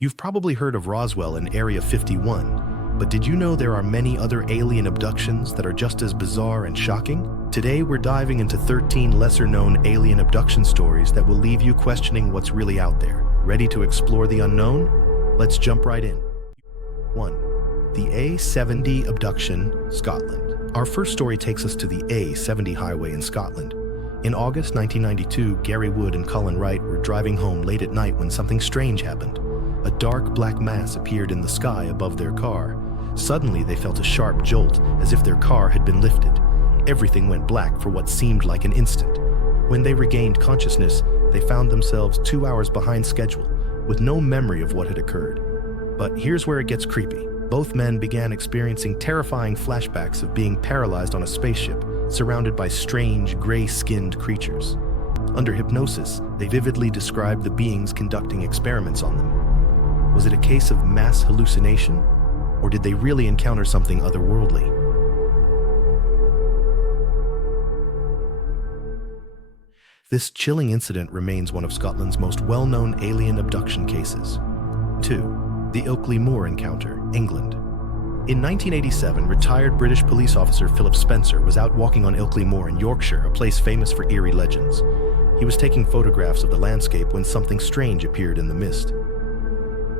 You've probably heard of Roswell in Area 51, but did you know there are many other alien abductions that are just as bizarre and shocking? Today, we're diving into 13 lesser-known alien abduction stories that will leave you questioning what's really out there. Ready to explore the unknown? Let's jump right in. 1. The A70 Abduction, Scotland. Our first story takes us to the A70 highway in Scotland. In August 1992, Gary Wood and Colin Wright were driving home late at night when something strange happened. A dark black mass appeared in the sky above their car. Suddenly, they felt a sharp jolt, as if their car had been lifted. Everything went black for what seemed like an instant. When they regained consciousness, they found themselves 2 hours behind schedule, with no memory of what had occurred. But here's where it gets creepy. Both men began experiencing terrifying flashbacks of being paralyzed on a spaceship, surrounded by strange, gray-skinned creatures. Under hypnosis, they vividly described the beings conducting experiments on them. Was it a case of mass hallucination, or did they really encounter something otherworldly? This chilling incident remains one of Scotland's most well-known alien abduction cases. 2. The Ilkley Moor Encounter, England. In 1987, retired British police officer Philip Spencer was out walking on Ilkley Moor in Yorkshire, a place famous for eerie legends. He was taking photographs of the landscape when something strange appeared in the mist.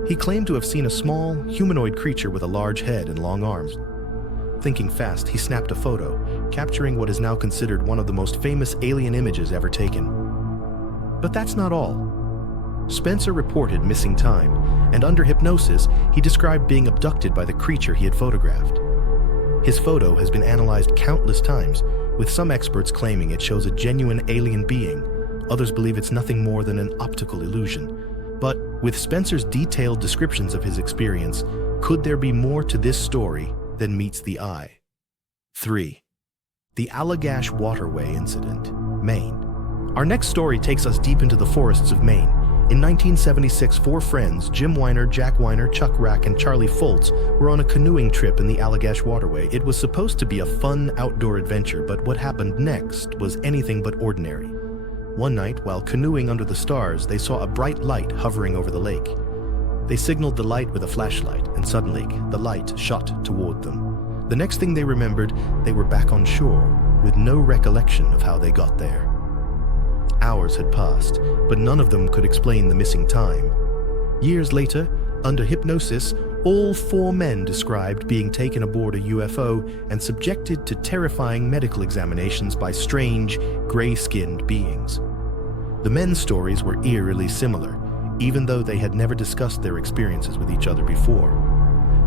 He claimed to have seen a small, humanoid creature with a large head and long arms. Thinking fast, he snapped a photo, capturing what is now considered one of the most famous alien images ever taken. But that's not all. Spencer reported missing time, and under hypnosis, he described being abducted by the creature he had photographed. His photo has been analyzed countless times, with some experts claiming it shows a genuine alien being. Others believe it's nothing more than an optical illusion. But with Spencer's detailed descriptions of his experience, could there be more to this story than meets the eye? 3. The Allagash Waterway Incident, Maine. Our next story takes us deep into the forests of Maine. In 1976, 4 friends, Jim Weiner, Jack Weiner, Chuck Rack, and Charlie Foltz, were on a canoeing trip in the Allagash Waterway. It was supposed to be a fun outdoor adventure, but what happened next was anything but ordinary. One night, while canoeing under the stars, they saw a bright light hovering over the lake. They signaled the light with a flashlight, and suddenly, the light shot toward them. The next thing they remembered, they were back on shore, with no recollection of how they got there. Hours had passed, but none of them could explain the missing time. Years later, under hypnosis, all 4 men described being taken aboard a UFO and subjected to terrifying medical examinations by strange, gray-skinned beings. The men's stories were eerily similar, even though they had never discussed their experiences with each other before.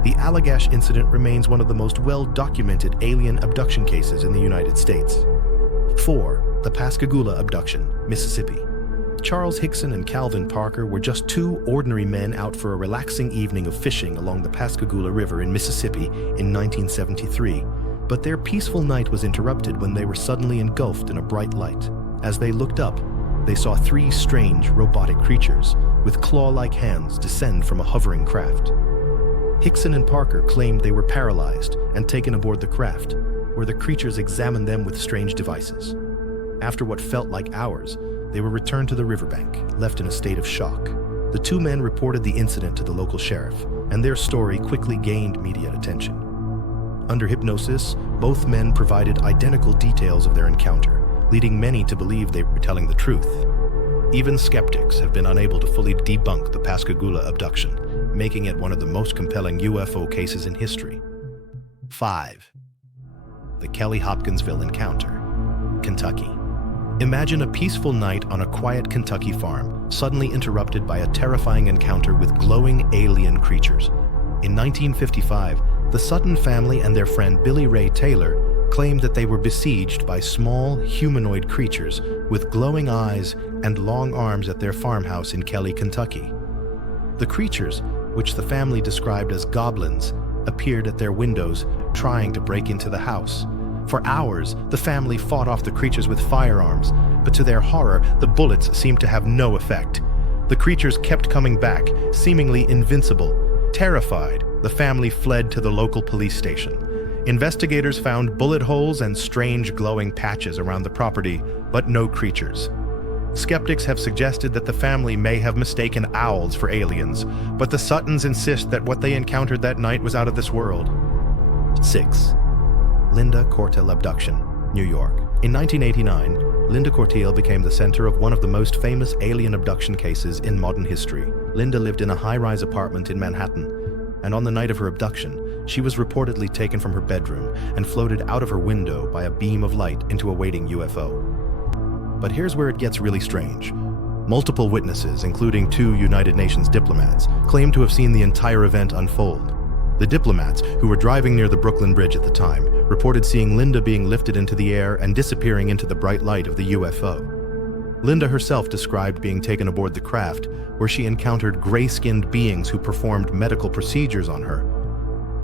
The Allagash incident remains one of the most well-documented alien abduction cases in the United States. 4. The Pascagoula Abduction, Mississippi. Charles Hickson and Calvin Parker were just 2 ordinary men out for a relaxing evening of fishing along the Pascagoula River in Mississippi in 1973, but their peaceful night was interrupted when they were suddenly engulfed in a bright light. As they looked up, they saw 3 strange, robotic creatures with claw-like hands descend from a hovering craft. Hickson and Parker claimed they were paralyzed and taken aboard the craft, where the creatures examined them with strange devices. After what felt like hours, they were returned to the riverbank, left in a state of shock. The 2 men reported the incident to the local sheriff, and their story quickly gained media attention. Under hypnosis, both men provided identical details of their encounter, leading many to believe they were telling the truth. Even skeptics have been unable to fully debunk the Pascagoula abduction, making it one of the most compelling UFO cases in history. 5. The Kelly Hopkinsville Encounter, Kentucky. Imagine a peaceful night on a quiet Kentucky farm, suddenly interrupted by a terrifying encounter with glowing alien creatures. In 1955, the Sutton family and their friend Billy Ray Taylor claimed that they were besieged by small, humanoid creatures with glowing eyes and long arms at their farmhouse in Kelly, Kentucky. The creatures, which the family described as goblins, appeared at their windows, trying to break into the house. For hours, the family fought off the creatures with firearms, but to their horror, the bullets seemed to have no effect. The creatures kept coming back, seemingly invincible. Terrified, the family fled to the local police station. Investigators found bullet holes and strange glowing patches around the property, but no creatures. Skeptics have suggested that the family may have mistaken owls for aliens, but the Suttons insist that what they encountered that night was out of this world. 6. Linda Cortell abduction, New York. In 1989, Linda Cortell became the center of one of the most famous alien abduction cases in modern history. Linda lived in a high-rise apartment in Manhattan, and on the night of her abduction, she was reportedly taken from her bedroom and floated out of her window by a beam of light into a waiting UFO. But here's where it gets really strange. Multiple witnesses, including 2 United Nations diplomats, claim to have seen the entire event unfold. The diplomats, who were driving near the Brooklyn Bridge at the time, reported seeing Linda being lifted into the air and disappearing into the bright light of the UFO. Linda herself described being taken aboard the craft, where she encountered gray-skinned beings who performed medical procedures on her.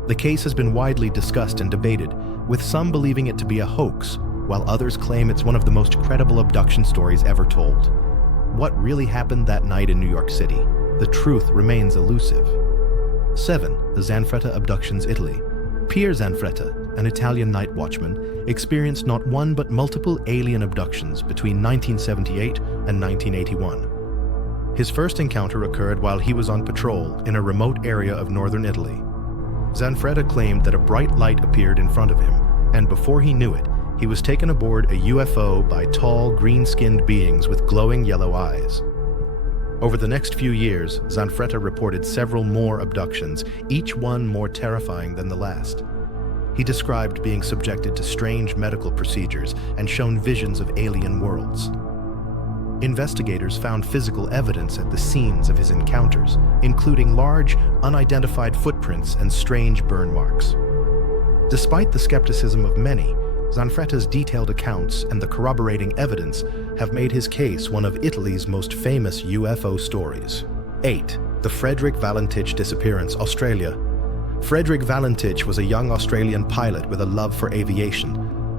The case has been widely discussed and debated, with some believing it to be a hoax, while others claim it's one of the most credible abduction stories ever told. What really happened that night in New York City? The truth remains elusive. 7. The Zanfretta abductions, Italy. Pier Zanfretta, an Italian night watchman, experienced not one but multiple alien abductions between 1978 and 1981. His first encounter occurred while he was on patrol in a remote area of northern Italy. Zanfretta claimed that a bright light appeared in front of him, and before he knew it, he was taken aboard a UFO by tall, green-skinned beings with glowing yellow eyes. Over the next few years, Zanfretta reported several more abductions, each one more terrifying than the last. He described being subjected to strange medical procedures and shown visions of alien worlds. Investigators found physical evidence at the scenes of his encounters, including large, unidentified footprints and strange burn marks. Despite the skepticism of many, Zanfretta's detailed accounts and the corroborating evidence have made his case one of Italy's most famous UFO stories. 8. The Frederick Valentich disappearance, Australia. Frederick Valentich was a young Australian pilot with a love for aviation.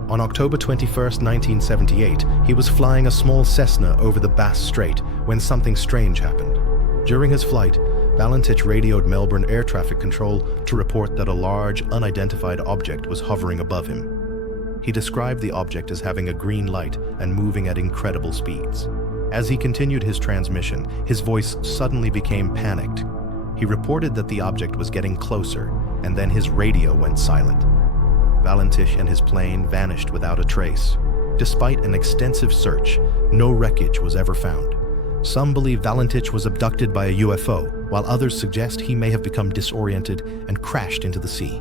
On October 21, 1978, he was flying a small Cessna over the Bass Strait when something strange happened. During his flight, Valentich radioed Melbourne Air Traffic Control to report that a large, unidentified object was hovering above him. He described the object as having a green light and moving at incredible speeds. As he continued his transmission, his voice suddenly became panicked. He reported that the object was getting closer, and then his radio went silent. Valentich and his plane vanished without a trace. Despite an extensive search, no wreckage was ever found. Some believe Valentich was abducted by a UFO, while others suggest he may have become disoriented and crashed into the sea.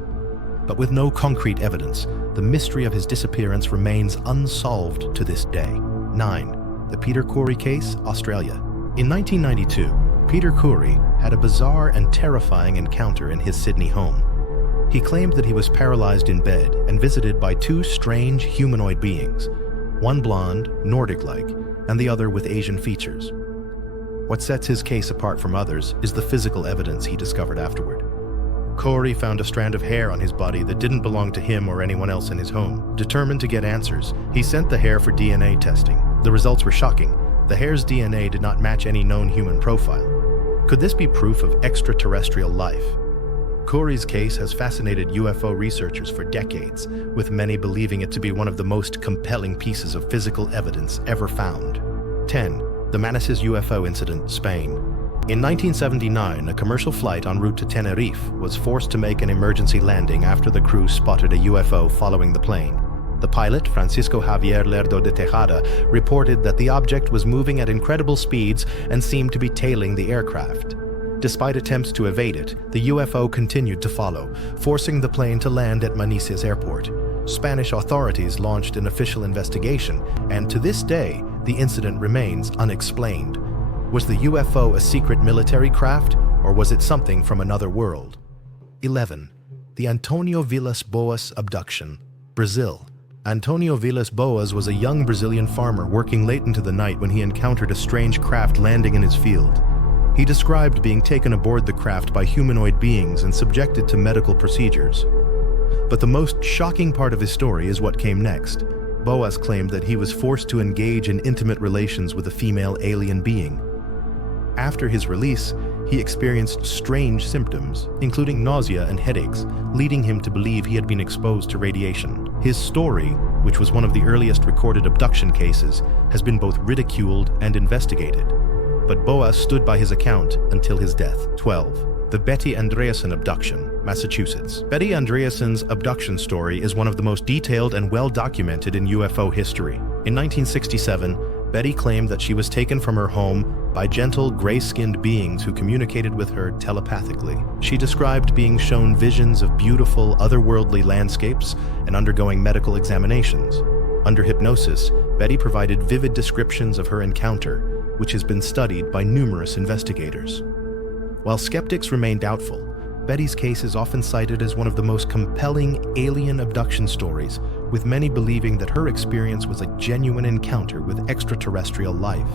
But with no concrete evidence, the mystery of his disappearance remains unsolved to this day. 9. The Peter Corey case, Australia. In 1992, Peter Corey had a bizarre and terrifying encounter in his Sydney home. He claimed that he was paralyzed in bed and visited by 2 strange humanoid beings, one blonde, Nordic-like, and the other with Asian features. What sets his case apart from others is the physical evidence he discovered afterward. Corey found a strand of hair on his body that didn't belong to him or anyone else in his home. Determined to get answers, he sent the hair for DNA testing. The results were shocking. The hair's DNA did not match any known human profile. Could this be proof of extraterrestrial life? Corey's case has fascinated UFO researchers for decades, with many believing it to be one of the most compelling pieces of physical evidence ever found. 10. The Manises UFO incident, Spain. In 1979, a commercial flight en route to Tenerife was forced to make an emergency landing after the crew spotted a UFO following the plane. The pilot, Francisco Javier Lerdo de Tejada, reported that the object was moving at incredible speeds and seemed to be tailing the aircraft. Despite attempts to evade it, the UFO continued to follow, forcing the plane to land at Manises Airport. Spanish authorities launched an official investigation, and to this day, the incident remains unexplained. Was the UFO a secret military craft, or was it something from another world? 11. The Antonio Vilas Boas abduction, Brazil. Antonio Vilas Boas was a young Brazilian farmer working late into the night when he encountered a strange craft landing in his field. He described being taken aboard the craft by humanoid beings and subjected to medical procedures. But the most shocking part of his story is what came next. Boas claimed that he was forced to engage in intimate relations with a female alien being. After his release, he experienced strange symptoms, including nausea and headaches, leading him to believe he had been exposed to radiation. His story which was one of the earliest recorded abduction cases, has been both ridiculed and investigated. But Boas stood by his account until his death. 12. The Betty Andreasson abduction, Massachusetts. Betty Andreasson's abduction story is one of the most detailed and well-documented in UFO history. In 1967, Betty claimed that she was taken from her home by gentle, gray-skinned beings who communicated with her telepathically. She described being shown visions of beautiful, otherworldly landscapes and undergoing medical examinations. Under hypnosis, Betty provided vivid descriptions of her encounter, which has been studied by numerous investigators. While skeptics remain doubtful, Betty's case is often cited as one of the most compelling alien abduction stories, with many believing that her experience was a genuine encounter with extraterrestrial life.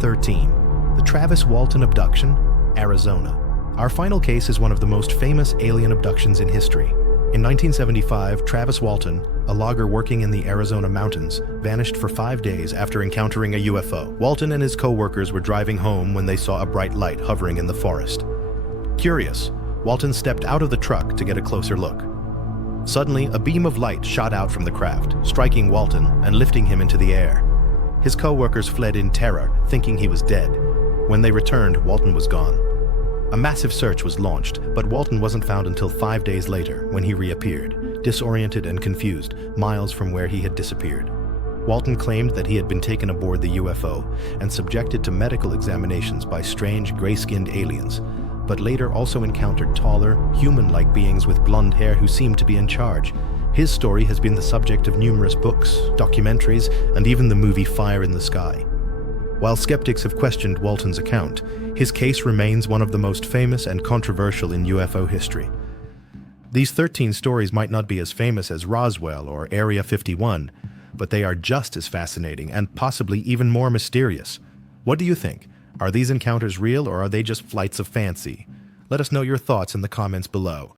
13. The Travis Walton abduction, Arizona. Our final case is one of the most famous alien abductions in history. In 1975, Travis Walton, a logger working in the Arizona mountains, vanished for 5 days after encountering a UFO. Walton and his co-workers were driving home when they saw a bright light hovering in the forest. Curious, Walton stepped out of the truck to get a closer look. Suddenly, a beam of light shot out from the craft, striking Walton and lifting him into the air. His co-workers fled in terror, thinking he was dead. When they returned, Walton was gone. A massive search was launched, but Walton wasn't found until 5 days later, when he reappeared, disoriented and confused, miles from where he had disappeared. Walton claimed that he had been taken aboard the UFO and subjected to medical examinations by strange, gray-skinned aliens, but later also encountered taller, human-like beings with blonde hair who seemed to be in charge. His story has been the subject of numerous books, documentaries, and even the movie Fire in the Sky. While skeptics have questioned Walton's account, his case remains one of the most famous and controversial in UFO history. These 13 stories might not be as famous as Roswell or Area 51, but they are just as fascinating and possibly even more mysterious. What do you think? Are these encounters real or are they just flights of fancy? Let us know your thoughts in the comments below.